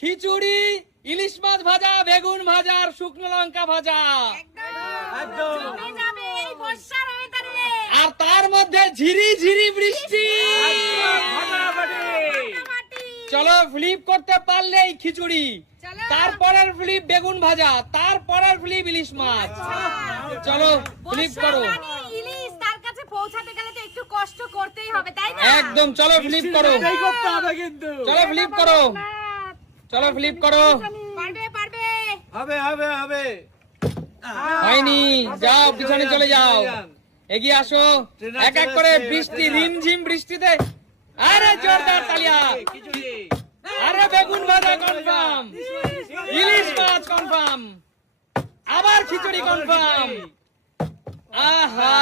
খিচুড়ি, ইলিশ মাছ ভাজা, বেগুন ভাজা আর শুকনো লঙ্কা ভাজা। আর তার মধ্যে ঝিরি ঝিরি বৃষ্টি। চলো ফ্লিপ করতে পারলেই খিচুড়ি, তারপরের ফ্লিপ বেগুন ভাজা, তারপরের ফ্লিপ ইলিশ মাছ। চলো ফ্লিপ করো। ইলিশ তার কাছে পৌঁছাতে গেলে তো একটু কষ্ট করতেই হবে, তাই না? একদম। চলো ফ্লিপ করো, চলো ফ্লিপ করো, চলো ফ্লিপ করো। পারবে পারবে। হবে হবে হবে। হয়নি, যাও পিছনে চলে যাও, এগিয়ে আসো। এক এক করে বৃষ্টি, রিমঝিম বৃষ্টিতে। আরে জোরদার তালিয়া। আরে বেগুন ভাজা কনফার্ম, ইলিশ মাছ কনফার্ম, আবার খিচুড়ি কনফার্ম। আহা,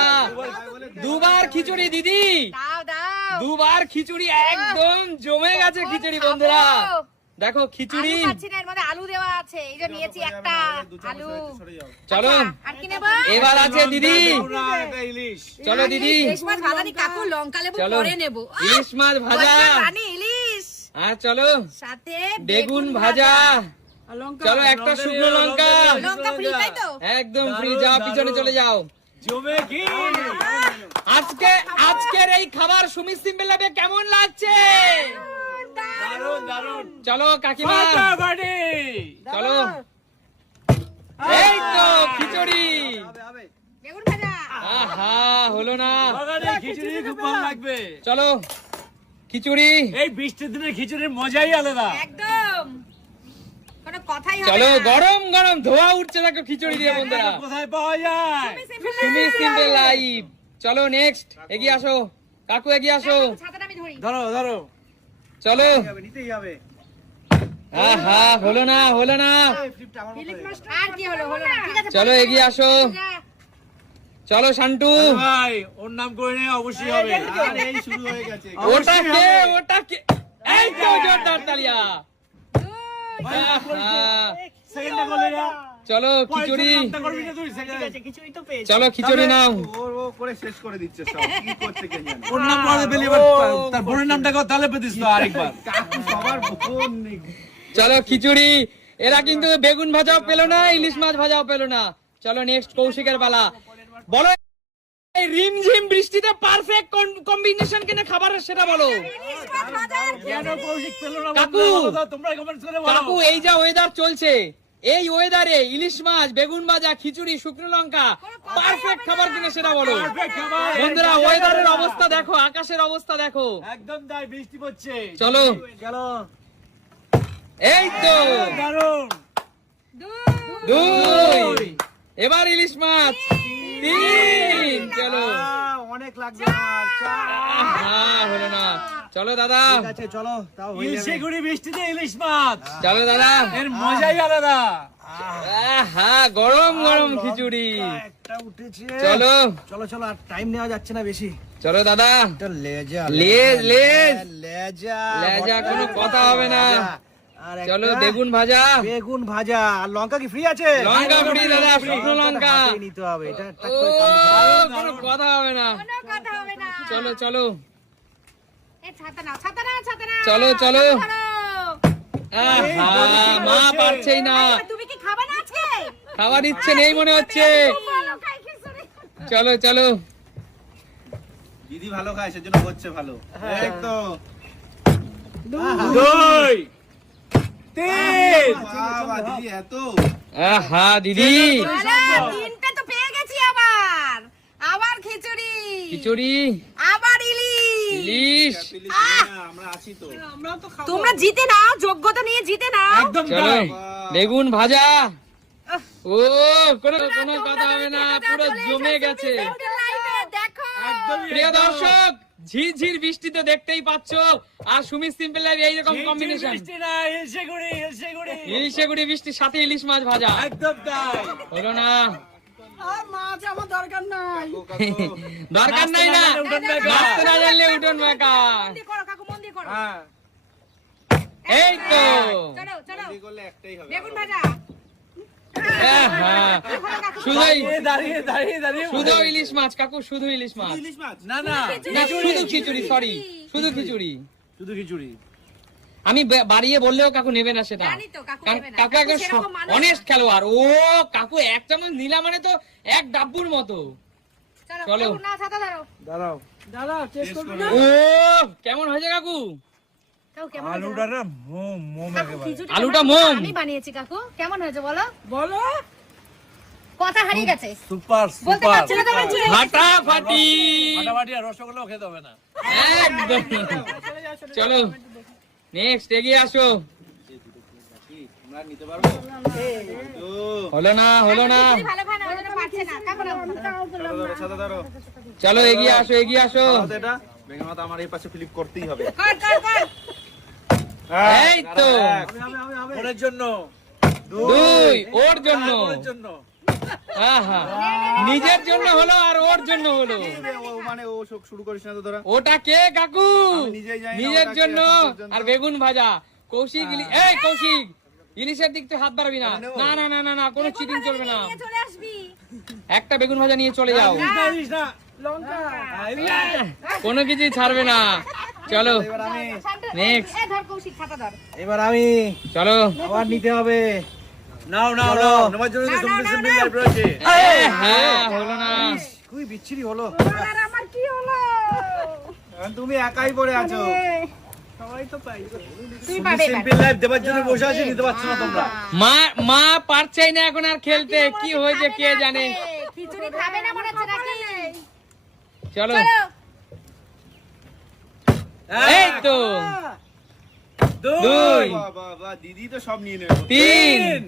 দুবার খিচুড়ি দিদি, দাও দাও। দুবার খিচুড়ি, একদম জমে গেছে খিচুড়ি। বন্ধুরা দেখো খিচুড়ি, আলু পাচ্ছি না, এর মধ্যে আলু দেওয়া আছে, এই যে নিয়েছি একটা আলু। চলো আর কি নেব? এবার আছে দিদি। ইলিশ। চলো দিদি, ইলিশ মাছ ভাজা নি কাকু, লঙ্কা লেবু চলো পরে নেব। ইলিশ মাছ ভাজা। রানী ইলিশ আর চলো সাথে বেগুন ভাজা। চলো একটা শুকনো লঙ্কা, লঙ্কা ফ্রি, তাই তো? একদম ফ্রি। যাও পিছনে চলে যাও। জমে কি? আজকের এই খাবার সুমিত সিম্পল লাইফে কেমন লাগছে? দারুণ দারুণ। চলো কাকিমা, ফাটাফাটি। চলো। এই তো খিচুড়ি। বেগুন ভাজা। আহা, হলো না। বাগানে খিচুড়ি খুব ভালো লাগবে। চলো খিচুড়ি। এই বৃষ্টির দিনে খিচুড়ির মজাই আলাদা। একদম কোনো কথাই হবে চলো না। গরম গরম ধোয়া উঠছে দেখো খিচুড়ি দিয়ে। বন্ধুরা কোথায় পাওয়া যায়? Sumit simple life. চলো নেক্সট, এগিয়ে আসো কাকু, এগিয়ে আসো। ছাতাটা আমি ধরি। ধরো ধরো। চলো। নিতেই হবে। আহা, হলো না, হলো না। আর কি হলো? হলো না, ঠিক আছে। চলো এগিয়ে আসো। চলো শান্টু। ভাই ওর নাম করে নে, অবশ্যই হবে। এই শুরু হয়ে গেছে। ওটা কে, ওটা কে? এই তো জোরদার তালিয়া। আহা, সেকেন্ডটা করলে না। চলো খিচুড়ি, নামটা করবি না তুই, সেকেন্ড। চলো খিচুড়ি নাও। ও করে শেষ করে দিচ্ছে সব। কি করছে কে জানে। ওর নাম করে পেলে এবার তার বোনের নামটা কর, তাহলে পেতিস তো আরেকবার। কাকু সবার বোন নেই। চলো খিচুড়ি। এরা কিন্তু বেগুন ভাজাও পেলো না, ইলিশ মাছ ভাজাও পেলো না। চলো নেক্সট কৌশিকের পালা। বলো এই রিমঝিম বৃষ্টিতে পারফেক্ট কম্বিনেশন কিনা খাবারের, সেটা বলো। ইলিশ মাছ ভাজা আর কেন কৌশিক পেলো না? কাকু, তোমরা কমেন্টস করে বলো। কাকু এই যা ওয়েদার চলছে, এই ওয়েদারে ইলিশ মাছ, বেগুন ভাজা, খিচুড়ি, শুকনো লঙ্কা পারফেক্ট খাবার কিনা সেটা বলো। Perfect খাবার। বন্ধুরা ওয়েদারের অবস্থা দেখো, আকাশের অবস্থা দেখো। একদম তাই, বৃষ্টি পড়ছে। চলো চলো। এই তো দারুণ। দুই, এবার ইলিশ মাছ তিন। চলো অনেক লাগবে আমার। আহা, হলো না। চলো দাদা, ঠিক আছে চলো তাও হয়ে ইলিশে যাবে। গুড়ি বৃষ্টিতে ইলিশ মাছ, চলো দাদা। এর মজাই আলাদা। আহা, গরম গরম খিচুড়ি। একটা উঠেছে। চলো চলো চলো, আর টাইম নেওয়া যাচ্ছে না বেশি। চলো দাদা। এটা লেজা লেজ, লেজ। লেজা লেজা, বড় কোনো লেজা, কথা হবে না। লেজা। আর চলো একটা বেগুন ভাজা, বেগুন ভাজা। আর লঙ্কা কি ফ্রি আছে? লঙ্কা ফ্রি দাদা, শুকনো লঙ্কা। হাতেই নিতে হবে এটা। টাক ও, করে কামড়ে কোনো কথা হবে না। কোনো কথা হবে না। চলো চলো। এই ছাতা নাও, ছাতা নাও, ছাতা নাও। চলো, চলো। ধরো। আহা, মা পারছেই না। তুমি কি খাবে না আজকে? খাবার ইচ্ছে নেই মনে হচ্ছে। ভালো খাই খিচুড়ি। চলো চলো। দিদি ভালো খায় সেজন্য হচ্ছে ভালো। এই তো। দুই, তিন। বাবা দিদি এত। আহা দিদি, আরে, তিনটে তো পেয়ে গেছি আবার। আবার খিচুড়ি। খিচুড়ি, আবার ইলিশ। ইলিশ। আমরা আছি তো। তোমরা জিতে নাও, যোগ্যতা নিয়ে জিতে নাও। একদম চলো তাই। বেগুন ভাজা। ও, কোনো কোনো কথা হবে না, পুরো জমে গেছে। দেখো। একদমই প্রিয় একদম। দর্শক, ঝিরঝির বৃষ্টি তো দেখতেই পাচ্ছ। আর সুমিত সিম্পল লাইফ এইরকম কম্বিনেশন, বৃষ্টি না, ইলিশে গুড়ি, ইলিশে গুড়ি। ইলিশে গুড়ি বৃষ্টির সাথে ইলিশ মাছ ভাজা। একদম তাই। হলো না, কাকু, দরকার নাই না, উঠোন বেঁকা। নাচতে না জানলে উঠোন বেকা। মন দিয়ে করো কাকু, মন দিয়ে করো। হ্যাঁ। এই তো চলো চলো, এই করলে একটাই হবে। বেগুন ভাজা। আহা, শুধুই দাঁড়িয়ে দাঁড়িয়ে দাঁড়িয়ে শুধু ইলিশ মাছ কাকু, শুধু ইলিশ মাছ। ইলিশ মাছ। না না, না শুধু খিচুড়ি, সরি শুধু খিচুড়ি। শুধু খিচুড়ি। আমি বাড়িয়ে বললেও কাকু নেবে না সেটা। জানি তো, কাকু কারণ নেবে না। কাকু কাকু একজন সেরকম মানুষ অনেস্ট খেলোয়াড়। ও কাকু এক চামচ নিলা মানে তো এক ডাব্বুর মতো। চলো চলো। কাকু না ছাতা ধরো। দাঁড়াও ও কেমন হয়েছে কাকু? কাকু কেমন হয়েছে? আলুটা না মোম কাকু, একেবারে খিচুড়ি আলুটা কেমন? মোম। আমি বানিয়েছি কাকু, কেমন হয়েছে বলো? কথা হারিয়ে গেছে, সুপার বলতে সুপার পারছি না তো, আমার চলে গেছে। ফাটাফাটি ফাটাফাটি। আর রসগোল্লাও খেতে হবে না। একদম। চলো নেক্সট এগিয়ে আসো। আমরা নিতে পারবো তো হলো না হলো না, খিচুড়ি ভালো খায় না, ওই জন্য পারছে না। কাকু নাও। সাদা ধরো চলো এগিয়ে আসো এগিয়ে আসো। এটা বেগম মাতা আমার এই পাশে ফ্লিপ করতেই হবে। কর কর কর। এই তো ওর জন্য দুই, ওর জন্য। ওর জন্য আহা, নিজের জন্য হলো আর ওর জন্য হলো। ও মানে ও শোক শুরু করিস না তো তোরা। ওটা কে কাকু? আমি নিজেই জানি না নিজের ওটা কে জন্য এখন পর্যন্ত। আর বেগুন ভাজা। কৌশিক এই কৌশিক, ইলিশের দিক থেকে হাত বাড়াবি না। না না না না না, কোনো চিটিং চলবে না। নিয়ে চলে আসবি। একটা বেগুন ভাজা নিয়ে চলে যাও, জানিস না কোনো কিছুই ছাড়বে না। চলো এবার আমি Next. এই ধর কৌশিক, ছাতা ধর। এবার আমি চলো। আবার নিতে হবে। নাও নাও নাও, নেওয়ার জন্য তো সিম্পল সিম্পল লাইফ রয়েছে। হ্যাঁ হলো না। খুবই বিচ্ছিরি হলো। আর আমার কি হলো? এখন তুমি একাই পড়ে আছো। তুই পাবে এবার। সিম্পল লাইফ দেওয়ার জন্য বসে আছি, নিতে পারছো না তোমরা। মা মা পারছেই না এখন আর খেলতে, কি হয়েছে কে জানে। খিচুড়ি খাবে না মনে হচ্ছে নাকি? চলো চলো। এই তো দুই, বাবা বাবা দিদি তো সব নিয়ে নেবে। তিন।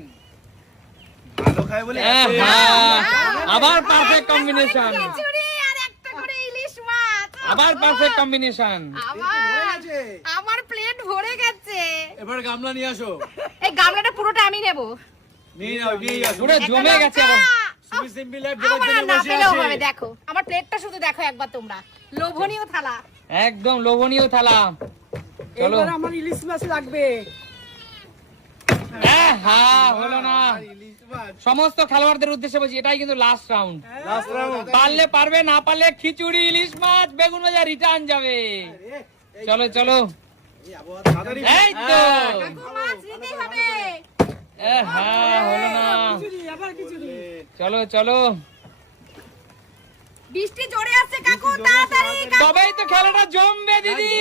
ভালো খায় বলে এত আহা, আবার পারফেক্ট কম্বিনেশন, খিচুড়ি আর একটা করে ইলিশ মাছ। আবার পারফেক্ট কম্বিনেশন। আমার প্লেট ভরে গেছে। এবার গামলা নিয়ে আসো। এই গামলাটা পুরোটা আমি নেব। নিয়ে নাও, নিয়ে আসো। পুরো জমে গেছে এখন। তুমি সিম্পল লাইফ দেওয়ার আমার জন্য আর না বসে পেলেও হবে, আছি। দেখো আমার প্লেটটা শুধু দেখো একবার তোমরা। লোভনীয় থালা। একদম লোভনীয় থালা। চলো আমার ইলিশ মাছ লাগবে। আহা, হলো না। ইলিশ মাছ। সমস্ত খেলোয়াড়দের উদ্দেশ্যে বলছি, এটাই কিন্তু লাস্ট রাউন্ড। Last round. পারলে পারবে, না পারলে খিচুড়ি ইলিশ মাছ বেগুন ভাজা রিটার্ন যাবে। চলো চলো তাড়াতাড়ি এই তো। কাকু, মাছ নিতেই হবে। আহা, হলো না। আবার খিচুড়ি। চলো চলো, বৃষ্টি জোরে আসছে কাকু, তাড়াতাড়ি কাকু। তবেই তো খেলাটা জমবে দিদি।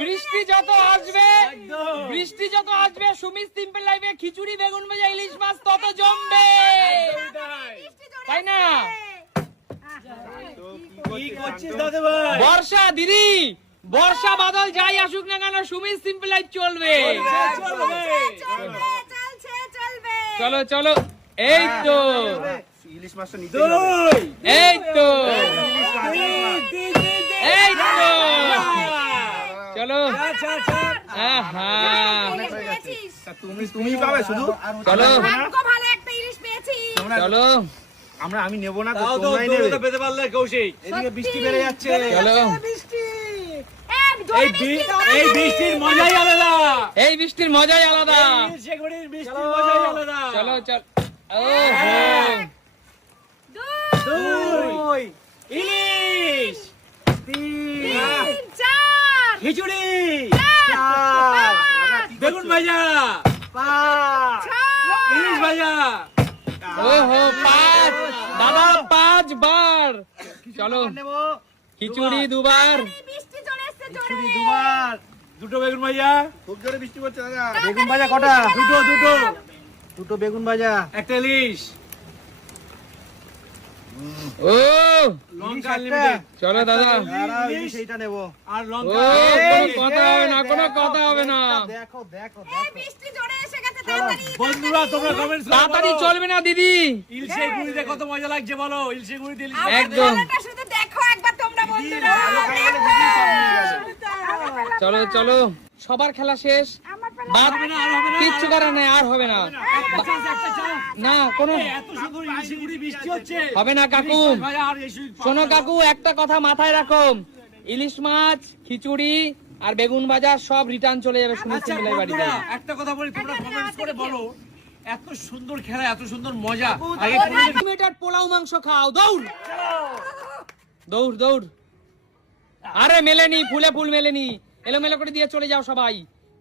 বৃষ্টি যত আসবে, বৃষ্টি যত আসবে, সুমিত সিম্পল লাইফে খিচুড়ি বেগুন ভাজা ইলিশ মাছ তত জমবে, বৃষ্টি জোরে তাই না? কি করছিস দাদা ভাই? বর্ষা দিদি, বর্ষা বাদল যাই আসুক না কেন, সুমিত সিম্পল লাইফ চলবে। চলবে। চলো চলো, এই তো ইলিশ মাছটা নিতে হবে। দুই। এই তো ইলিশ মাছ, ইলিশ মাছ। এই তো চলো। আচ্ছা আচ্ছা। আহা, ইলিশ পেয়েছিস? তা তুমি পাবে শুধু। চলো ভাগ্য ভালো, একটা ইলিশ পেয়েছি। চলো আমি নেব না তো তাও তো তোমরাই দৌড়তে নেবে। পেতে পারলে কৌশিক। এদিকে বৃষ্টি বেড়ে যাচ্ছে। চলো, বৃষ্টি। জোরে এই বৃষ্টি, এই বৃষ্টির মজাই আলাদা। এই বৃষ্টির মজাই আলাদা। এই নীলশেখরের বৃষ্টির মজাই আলাদা। চলো চল, ও দুই। ইলিশ। তিন। চার, খিচুড়ি। পাঁচ, বেগুন ভাজা। ছয়, ইলিশ ভাজা। ওহো, 5 দাদা 5 বার। চলো খিচুড়ি 2 বার। বৃষ্টি চলে এসছে, জোরে। দুবার। দুটো বেগুন ভাজা। খুব জোরে বৃষ্টি পড়ছে দাদা। বেগুন ভাজা কটা? দুটো বেগুন ভাজা। একটা ইলিশ। ও লঙ্কা আনলিমিটেড। চলো দাদা, ইলিশ এইটা নেব। আর ও লঙ্কা। কোনো কথা হবে না, কোনো কথা হবে না। এই বৃষ্টি জোরে এসে গেছে, তাড়াতাড়ি। বন্ধুরা তোমরা কমেন্টস করো। তাড়াতাড়ি চলবে না দিদি। ইলশে গুড়িতে কত মজা লাগছে বলো। ইলশে গুড়িতে ইলিশ। আমার একদম। থালাটা শুধু দেখো একবার তোমরা বন্ধুরা। চলো চলো, সবার খেলা শেষ। বাদ কিচ্ছু করার নাই, আর হবে না। না কোনো এত সুন্দর ইলশে গুড়ি বৃষ্টি হচ্ছে। হবে না কাকু। ইলিশ ভাজা আর এই শোনো কাকু, একটা কথা মাথায় রাখো, ইলিশ মাছ, খিচুড়ি আর বেগুন ভাজা সব রিটার্ন চলে যাবে সুমিত আচ্ছা সিংহের বাড়িতে। বন্ধুরা, একটা কথা বলি, তোমরা কমেন্টস করে বলো এত সুন্দর খেলা, এত সুন্দর মজা আগে মিটার পোলাও মাংস খাও, দৌড় দৌড় দৌড়। আরে মেলেনি, ফুলে ফুল মেলেনি, এলোমেলো করে দিয়ে চলে যাও সবাই।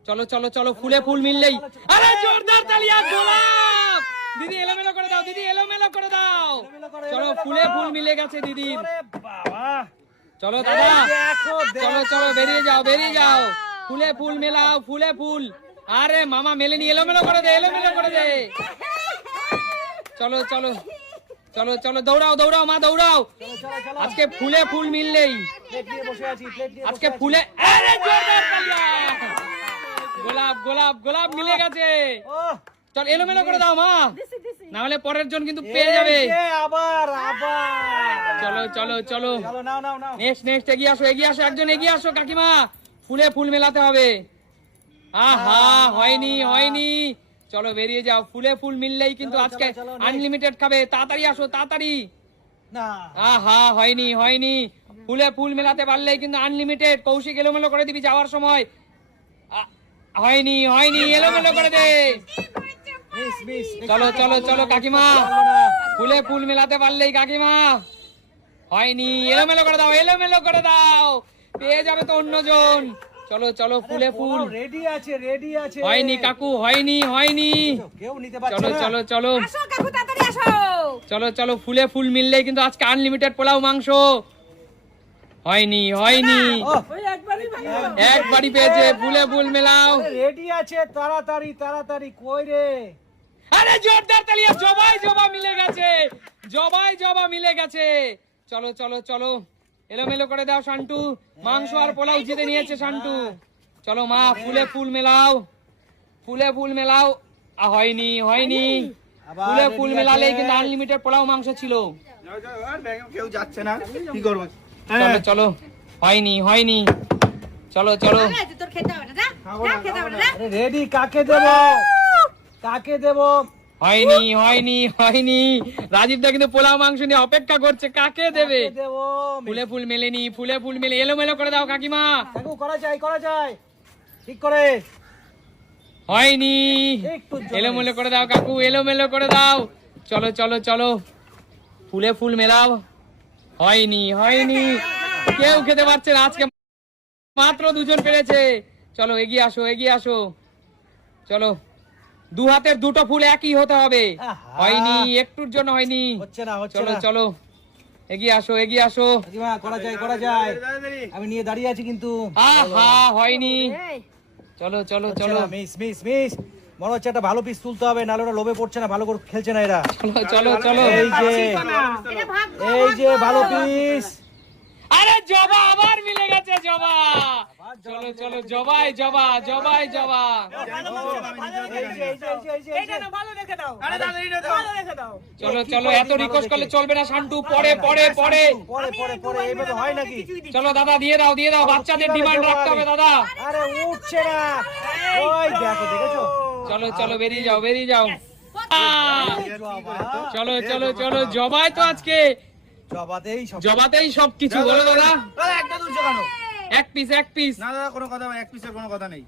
চলো চলো চলো, ফুলে ফুল মিললেই, আরে জোরদার তালিয়া, গোলাপ দিদি এলোমেলো করে দাও, দিদি এলোমেলো করে দাও, চলো ফুলে ফুল মিলে গেছে দিদির, ওরে বাবা, চলো দাদা, দেখো চলো চলো বেরিয়ে যাও, বেরিয়ে যাও, ফুলে ফুল মেলাও, ফুলে ফুল, আরে মামা মেলেনি, এলোমেলো করে দে, এলোমেলো করে দে, চলো চলো চলো চলো, দৌড়াও দৌড়াও মা, দৌড়াও, আজকে ফুলে ফুল মিললেই, প্লেট নিয়ে বসে আছি, প্লেট নিয়ে আজকে ফুলে, আরে জোরদার তালিয়া, গোলাপ গোলাপ গোলাপ মিলে গেছে, ও চল এলোমেলো করে দাও মা, না হলে পরের জন কিন্তু পেয়ে যাবে, এই যে আবার আবার, চলো চলো চলো, চলো নাও নাও নাও, নেক্সট নেক্সট, এগিয়ে আসো, এগিয়ে আসো, একজন এগিয়ে আসো কাকিমা, ফুলে ফুল মেলাতে হবে, আহা হয়নি হয়নি, চলো বেরিয়ে যাও, ফুলে ফুল মিললেই কিন্তু চলো, আজকে চলো, next। আনলিমিটেড খাবে, তাড়াতাড়ি আসো তাড়াতাড়ি, না আহা হয়নি হয়নি, ফুলে ফুল মেলাতে পারলেই কিন্তু আনলিমিটেড, কৌশিক এলোমেলো করে দিবি যাওয়ার সময়, হয়নি হয়নি, এলোমেলো করে দে, মিস মিস, চলো চলো চলো কাকিমা, ফুলে ফুল মেলাতে পারলেই কাকিমা, হয়নি, এলোমেলো করে দাও, এলোমেলো করে দাও, পেয়ে যাবে তো অন্যজন, চলো চলো ফুলে ফুল, রেডি আছে, রেডি আছে, হয়নি কাকু, হয়নি হয়নি, কেউ নিতে পারছে চলো না, চলো চলো আসো কাকু তাড়াতাড়ি আসো। চলো চলো, ফুলে ফুল মিললেই কিন্তু আজকে আনলিমিটেড পোলাও মাংস, হয়নি হয়নি, ও ওই একবারই ভালো। একবারই পেয়েছে, ফুলে ফুল মেলাও, রেডি আছে, তাড়াতাড়ি তাড়াতাড়ি, কই রে, আরে জোরদার তালিয়া, জবাই জবা মিলে গেছে, জবাই জবা মিলে গেছে, চলো চলো চলো, এলোমেলো করে দাও শান্টু, মাংস আর পোলাও জিতে নিয়েছে শান্টু, চলো মা ফুলে ফুল মেলাও, ফুলে ফুল মেলাও, হয়নি হয়নি, আবার ফুলে ready ফুল আছে। মেলালেই কিন্তু আনলিমিটেড পোলাও মাংস ছিল, কেউ যাচ্ছে না, কি করবো? চলো চলো, হয়নি হয়নি, চলো চলো, আরে, তোর খেতে হবে না, যা, যা, খেতে হবে না, যা। আরে রেডি, কাকে দেব, কাকে দেব, হয়নি হয়নি হয়নি, রাজীব দা কিন্তু পোলাও মাংস নিয়ে অপেক্ষা করছে, কাকে দেবে, কাকে দেব, ফুলে ফুল মেলেনি, ফুলে ফুল মেলে, এলোমেলো করে দাও কাকিমা, কাকু করা যায়, ঠিক করে, হয়নি, একটু জোরে। এলোমেলো করে দাও কাকু, এলোমেলো করে দাও, চলো চলো চলো, ফুলে ফুল মেলাও, হয়নি হয়নি, কেউ খেতে পারছে না, আজকে মাত্র দুজন পেরেছে, চলো এগিয়ে আসো, এগিয়ে আসো, চলো, দু হাতের দুটো ফুল একই হতে হবে, আহা। হয়নি, একটুর জন্য হয়নি, হচ্ছে না, হচ্ছে চলো না, চলো, এগিয়ে আসো, এগিয়ে আসো, কাকিমা, করা যায়, তাড়াতাড়ি। আমি নিয়ে দাঁড়িয়ে আছি কিন্তু, আহা হয়নি, এই, চলো চলো হচ্ছে চলো, না, মিস মিস মিস, মনে হচ্ছে একটা ভালো পিস তুলতে হবে, নাহলে ওরা লোভে পড়ছে না, ভালো করে খেলছে না এরা, চলো চলো চলো, এই যে, এটা ভাগ্য, এই যে ভাগ্য। ভালো পিস, আরে জবা আবার মিলে গেছে, জবা, চলো চলো, জবাই জবা, জবাই জবা, এইটা না, ভালো রেখে দাও। ভালো রেখে দাও। চলো চলো, এত রিকোয়েস্ট করলে চলবে না শান্টু, পরে পরে পরে, পরে এইভাবে হয় নাকি, চলো দাদা দিয়ে দাও, বাচ্চাদের ডিমান্ড রাখতে হবে দাদা, আরে উঠছে না, ওই দেখো, দেখেছো, চলো চলো, বেরিয়ে যাও বেরিয়ে যাও, বাবা, চলো চলো চলো, জবাই তো আজকে, জবাতেই সব, জবাতেই সবকিছু, বলো দাদা, দাদা, একটা তুলছো কেন? এক পিস এক পিস, না দাদা, কোনো কথা নেই, এক পিসের কোনো কথা নেই।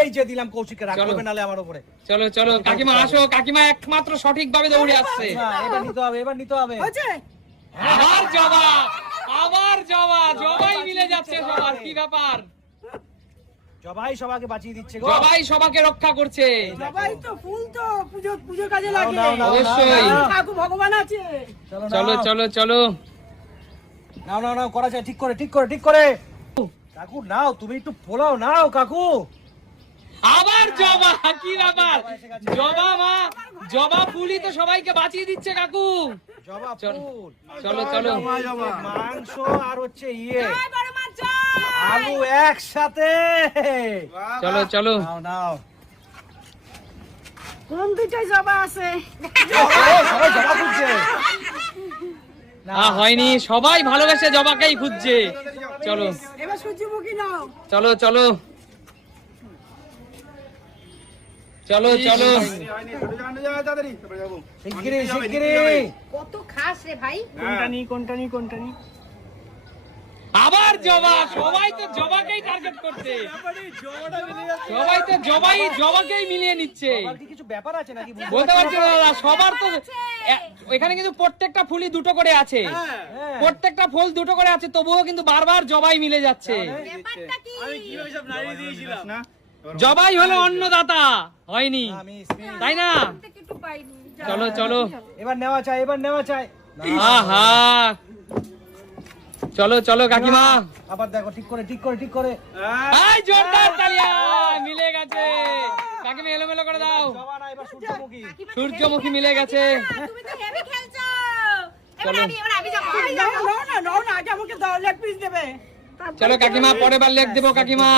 এই যে দিলাম কৌশিককে, রাগ চলো। করবে নালে আমার উপরে, চলো চলো কাকিমা আসো, কাকিমা একমাত্র সঠিক ভাবে দৌড়ে আসছে, এবার নিতে হবে, এবার নিতে হবে, হয়েছে? আবার জবা, আবার জবা, জবাই মিলে যাচ্ছে সবার, কি ব্যাপার, জবাই সবাইকে বাঁচিয়ে দিচ্ছে গো, জবাই সবাকে রক্ষা করছে, সবাই তো ফুল তো পুজো কাজে নাও, লাগে। নাও, নাও, অবশ্যই। নাও, ঠাকুর ভগবান আছে। চলো চলো চলো, নাও নাও নাও, করা যায়, ঠিক করে ঠিক করে ঠিক করে, কাকু নাও, তুমি একটু পোলাও নাও কাকু, আবার জবা, কি ব্যাপার, জবা মা, জবা ফুলই তো সবাইকে বাঁচিয়ে দিচ্ছে কাকু, জবা চলো, ফুল, চলো চলো, মাংস আর হচ্ছে ইয়ে জয় বড় মা, জয়। আলু একসাথে, চলো চলো, নাও নাও, কোন দুইটাই জবা আছে? সবাই জবা খুঁজছে, হয়নি, সবাই ভালোবেসে জবাকেই খুঁজছে, চলো এবার সূর্যমুখী নাও। চলো চলো চলো চলো, হয়নি, ছোট জানো যাবে, তাড়াতাড়ি, তারপরে যাবো। শিগগিরি নিতে হবে, শিগগিরি, নিতে হবে। কত খাস রে ভাই, কোনটা নি? আবার জবা, সবাই তো জবাকেই টার্গেট করছে, সবাই তো জবাকেই মিলিয়ে নিচ্ছে, আর কি কিছু ব্যাপার আছে নাকি, বুঝতে বলতে পারছি পারছি না। না দাদা, সবার তো এখানে কিন্তু প্রত্যেকটা ফুলই দুটো করে আছে, হ্যাঁ। প্রত্যেকটা ফুল দুটো করে আছে, তবুও কিন্তু বারবার জবাই মিলে যাচ্ছে, ব্যাপারটা কি? যাস না। জবাই হলো অন্নদাতা, হয়নি আমি স্পিড। তাই না? একটু পাইনি চলো চলো, এবার নেওয়া চাই, এবার নেওয়া চাই। আহা, চলো চলো কাকিমা। আবার দেখো, ঠিক করে ঠিক করে ঠিক করে। এই জোরদার তালিয়া, মিলে গেছে। কাকিমা এলোমেলো করে দাও। জবা না, এবার সূর্যমুখী। সূর্যমুখী মিলে গেছে। তুমি তো হেভি খেলছো। চলো। এবার আমি যাবো নাও না আগে আমাকে দাও, লেগ পিস দেবে। চলো কাকিমা, পরের বার লেখ দেবো কাকিমা।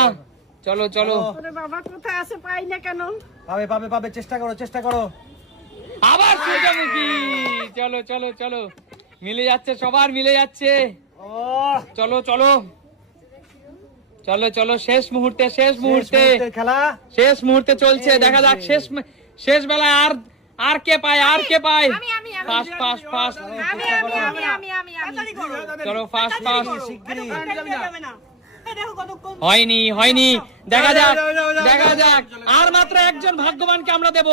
চলো চলো, ওরে বাবা কোথায় আছে, পাই না কেন? পাবে পাবে পাবে, চেষ্টা করো চেষ্টা করো। আবার সূর্যমুখী। চলো চলো চলো, মিলে যাচ্ছে, সবার মিলে যাচ্ছে। ও চলো চলো চলো চলো, শেষ মুহূর্তে, শেষ শেষ মুহূর্তে, মুহূর্তের খেলা। শেষ মুহূর্তে চলছে। এই দেখা যাক যে। শেষ বেলায় আর কে পায়, আর কে পায়। আমি ফাস্ট ফাস্ট ফাস্ট, চলো ফাস্ট ফাস্ট। শিগগিরই। যাবে না। এই দেখো কতক্ষণ। হয়নি হয়নি, দেখা যাক দেখা যাক। আর মাত্র একজন ভাগ্যবানকে আমরা দেব,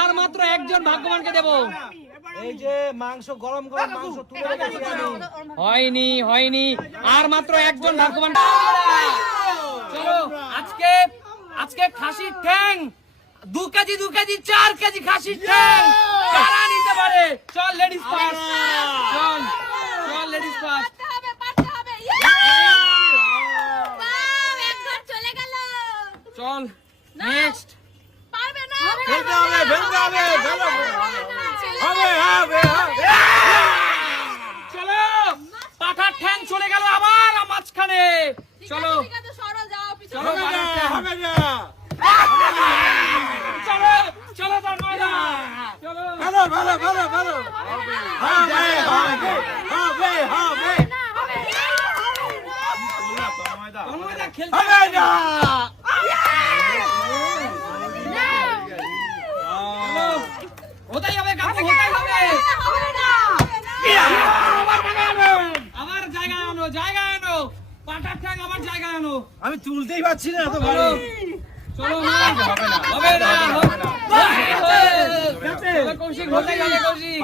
আর মাত্র একজন ভাগ্যবানকে দেব। এই যে মাংস, গরম গরম মাংস তুলে রেখেছি আমি। হয়নি হয়নি, আর মাত্র একজন ভাগ্যবান। চলো, আজকে আজকে খাসির ঠ্যাং 2 কেজি 4 কেজি খাসির ঠ্যাং কারা নিতে পারে? চল লেডিস ফার্স্ট, চল চল লেডিস ফার্স্ট। চল নেক্সট। চলো, পাঠার ঠ্যাং চলে গেল আবার মাঝখানে। চলো চলো পাঠার ঠ্যাং। চলো চলো তার ময়দা, চলো। ময়দা খেলতে চলো, হতেই হবে কাকু, হতেই হবে। আবার জায়গায় আনো, জায়গায় আনো, পাটার ঠ্যাং আবার জায়গায় আনো। আমি তুলতেই পারছি না, এত চলো ভারী। চলো, না হবে না, চলো কৌশিক, হতেই হবে কৌশিক।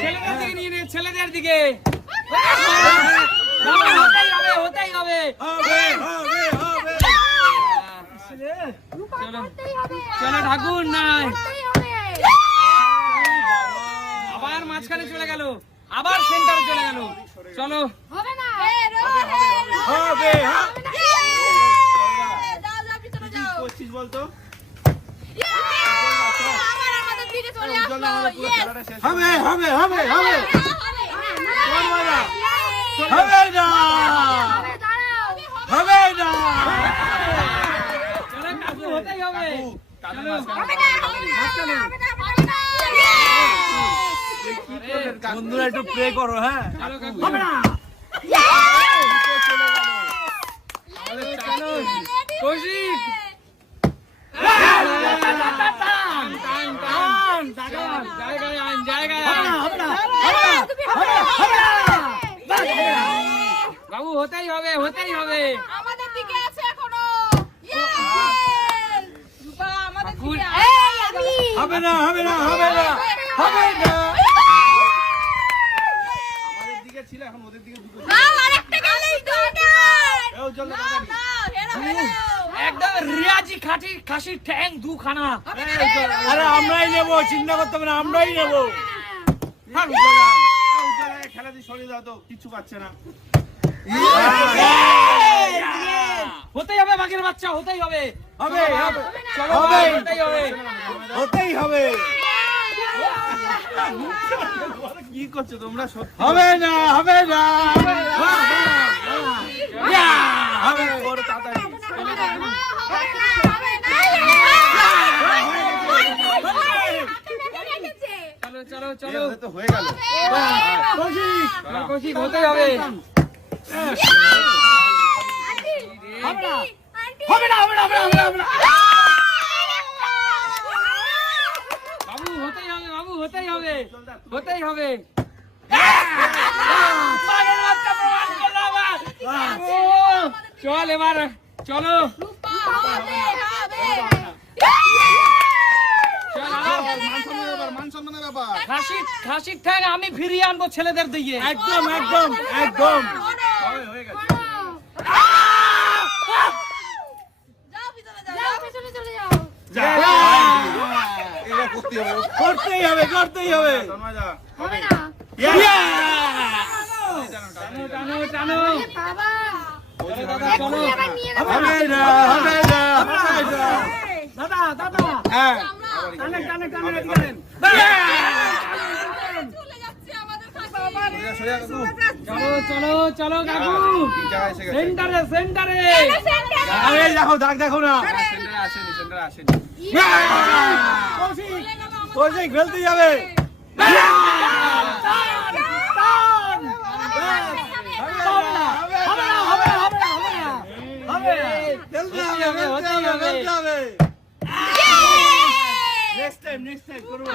ছেলেদের দিকে নিয়ে নে, ছেলেদের দিকে। হতেই হবে, হতেই হবে। চলো চলো, ঠাকুর নাই, আবার মাঝখানে চলে গেল, আবার সেন্টারে চলে গেল। চলো করছিস বলতো? চলো কাকু, হতেই হবে। চলো বন্ধুরা একটু প্রে করো, হ্যাঁ। চলো কাকু, কৌশিক জায়গায় আন, জায়গায় আন। বাবু হতেই হবে, হতেই হবে। আমাদের দিকে আছে এখনো রূপা, আমাদের ঠাকুর। দিকে এই আমি হবে না হবে না হবে না হবে না। আমাদের দিকে ছিল, এখন ওদের দিকে দুটো। নাও আরেকটা গেলেই তো না এও চল না হেরো হেরো একদম রিয়াজি খাসির ঠ্যাং 2 খানা। আরে আমরাই নেবো, চিন্তা করতে হবে না, আমরাই নেবো। খেলা দিয়ে সরিয়ে দাও তো, কিচ্ছু পাচ্ছে না। হতেই হবে বাঘের বাচ্চা, হতেই হবে। হবে হবে চলো হবে। হতেই হবে। হতেই হবে। কি করছো তোমরা সত্যি? হবে না হবে না হবে বড় তাড়াতাড়ি। চলো চলো চলো, ওদের তো হয়ে গেল। চলো কৌশিক, হতেই হবে। হবে না হবে না হবে না হবে না হবে না। বাবু হতেই হবে, বাবু হতেই হবে, হতেই হবে। বাঘের বাচ্চা প্রমাণ করলো আবার। ও, চল এবার, চলো চল, মান সম্মানের ব্যাপার। খাসির ঠ্যাং আমি ফিরিয়ে আনবো ছেলেদের দিয়ে। একদম একদম একদম। হয়ে গেছে। যাও ভিতরে যাও পেছনে চলে যাও এটা করতে হবে করতেই হবে করতেই হবে তন্ময় যা হবে না টানো টানো টানো বাবা চলো দাদা চলো এবার নিয়ে নেবো হবে না হবে না হবে না দাদা দাদা হ্যাঁ টানে টানে টানে এদিকে নেন। চলে যাচ্ছে আমাদের কাছে সোজা কাকু চলো চলো চলো কাকু ঠিক জায়গায় এসে গেছে সেন্টারে সেন্টারে আরে দেখো দাগ দেখো না সেন্টারে আসেনি কৌশিক ফেলতেই যাবে ফেলতে হবে ফেলতে হবে ফেলতে হবে নেক্সট টাইম করবো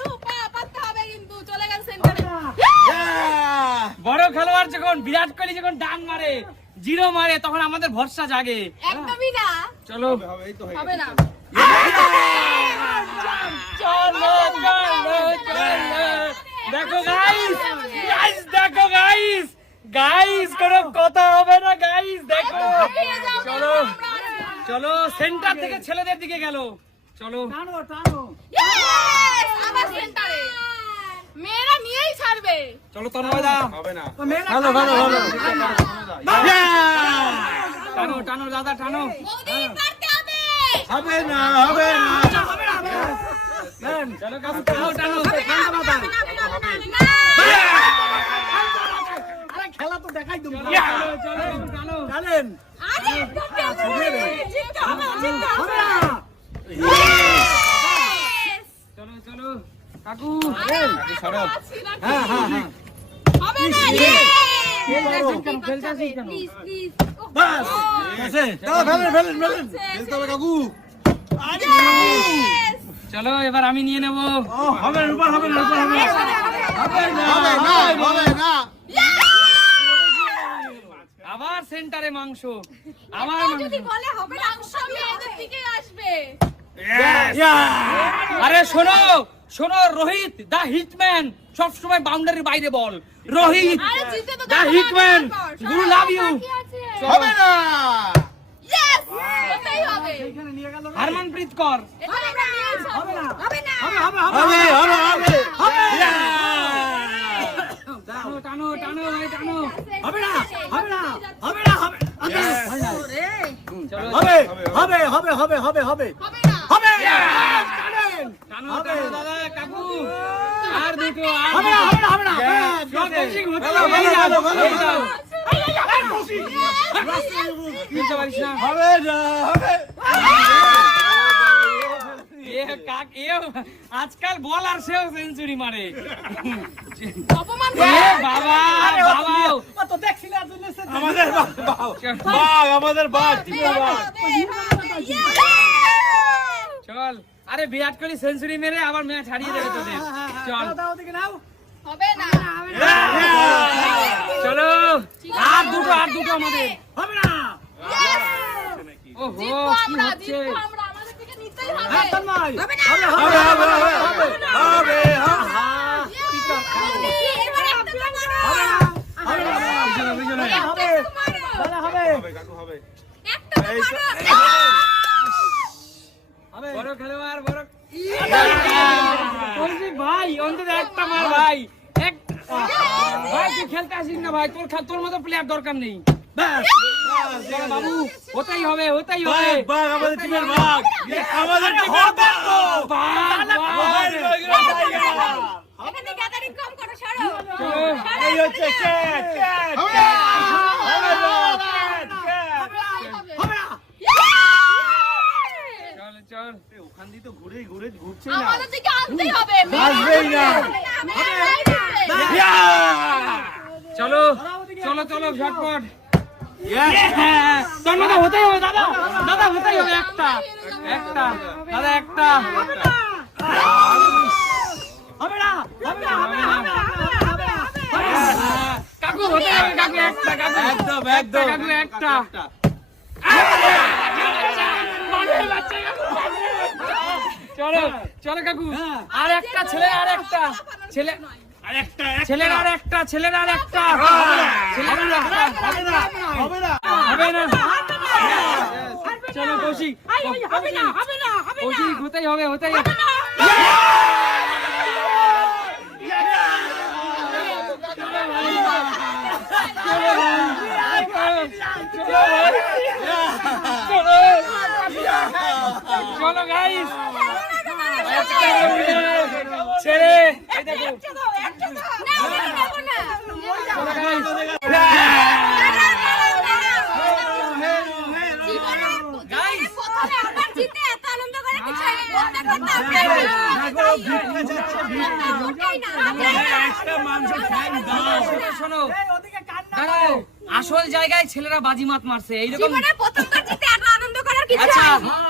রূপা পাততে হবে কিন্তু চলে গেল সেন্টারে বড় খেলোয়াড় যখন বিরাট কোহলি যখন ডান মারে জিরো মারে তখন আমাদের ভরসা জাগে একদমই না চলো হবে এই তো হয়ে হবে না চলো চলো চলো দেখো গাইস গাইস দেখো গাইস গাইস কোনো কথা হবে না গাইস দেখো চলো চলো সেন্টার থেকে ছেলেদের দিকে গেল চলো টানো টানো ইয়েস আবার সেন্টারে মেয়েরা নিয়েই ছাড়বে চলো তন্ময়দা হবে না ভালো ভালো ভালো টানো টানো দাদা টানো বৌদি পারতে হবে হবে না হবে না চলো কাকু টানো টানো আরে খেলা তো দেখাই তুমি চলো চলো টানো জানেন আরে জিততে হবে জিততে হবে চলো চলো কাকু সরো হ্যাঁ হ্যাঁ হ্যাঁ হবে না ইয়েস খেলতে আসিস কেন? প্লিজ প্লিজ বাস আছে দাও ফেলেন ফেলেন ফেলেন খেলতে হবে কাকু চলো এবার আমি নিয়ে নেবো ও হবে না উপর হবে না উপর হবে না হবে না হবে না আবার সেন্টারে মাংস আবার মাংস যদি বলে হবে না সব মেয়েদের দিকে আসবে আরে শোনো শোনো রোহিত দা হিটম্যান সব সময় বাউন্ডারির বাইরে বল রোহিত আরে জিতে তো দা হিটম্যান গুরু লাভ ইউ হবে না ইয়েস ওটাই হবে এখানে নিয়ে গেল হারমনপ্রীত কর এটা আমরা নিয়েই ছাড়বো হবে না হবে হবে হবে হবে হবে টানো টানো টানো ভাই টানো হবে না হবে না হবে না হবে চলো হবে হবে হবে হবে হবে হবে হবে না হবে টানো টানো দাদা কাকু আর দুটো আর হবে না হবে না হবে না চল কৌশিক হতে ভালো, ভালো, ভালো, ভালো, এই যাও। বুঝতে পারিস না হবে না হবে আজকাল বল আর সেও সেঞ্চুরি মারে অপমান এ বাবা বাবা ও তো দেখছিলে আর জন্য সে আমাদের বাঘ আমাদের বাঘ চল আরে বিরাট কোহলি সেঞ্চুরি মেরে আবার ম্যাচ হারিয়ে দেবে তোদের চল দাও দিকে নাও হবে না চলো আর দুটো আমাদের হবে না ওহো জিতবো কি আমরা হচ্ছে জিতবো আমরা আমাদের দিকে নিতেই হবে হ্যাঁ তন্ময় হবে না হবে হবে হবে হবে এবারে একটা তো মারো হবে না হবে দাদা হবে হবে কাকু হবে একটা তো মারো হবে বড় খেলোয়াড় বড় কৌশিক ভাই অন্তত একটা মার ভাই ভাই তুই খেলতে আসিস না ভাই তোর মতো প্লেয়ার দরকার নেই চলো বাবু হতেই হবে বাঘ আমাদের টিমের বাঘ আমাদের টিমের বাঘ এখানে গ্যাদারিং কম করো সরো এই হচ্ছে ক্যাট ক্যাট হবে না ক্যাট ক্যাট চল ওখান দিয়ে তো ঘুরে ঘুরে ঘুরছে না আমাদের দিকে আনতেই হবে আসবেই না। চলো চলো চলো ঝটপট দাদা হতেই হবে দাদা হতেই হবে একটা দাদা একটা হবে না হবে না হবে না কাকু হতে হবে কাকু একটা কাকু একদম একদম কাকু একটা চলো চলো কাকু আর একটা ছেলে ছেলেরা আর একটা ছেলেরা আর একটা ছেলেরা আর একটা হবে না হবে না চলো কৌশিক হবে না কৌশিক হতেই হবে হতেই হবে চলো গাইস ছেড়ে এই দেখো চলো গাইস শোনো ওদিকে কান্না দাঁড়াও আসল জায়গায় ছেলেরা বাজিমাত মারছে এইরকম প্রথমবার জিতে এত আনন্দ করার কিছু আচ্ছা হয়নি।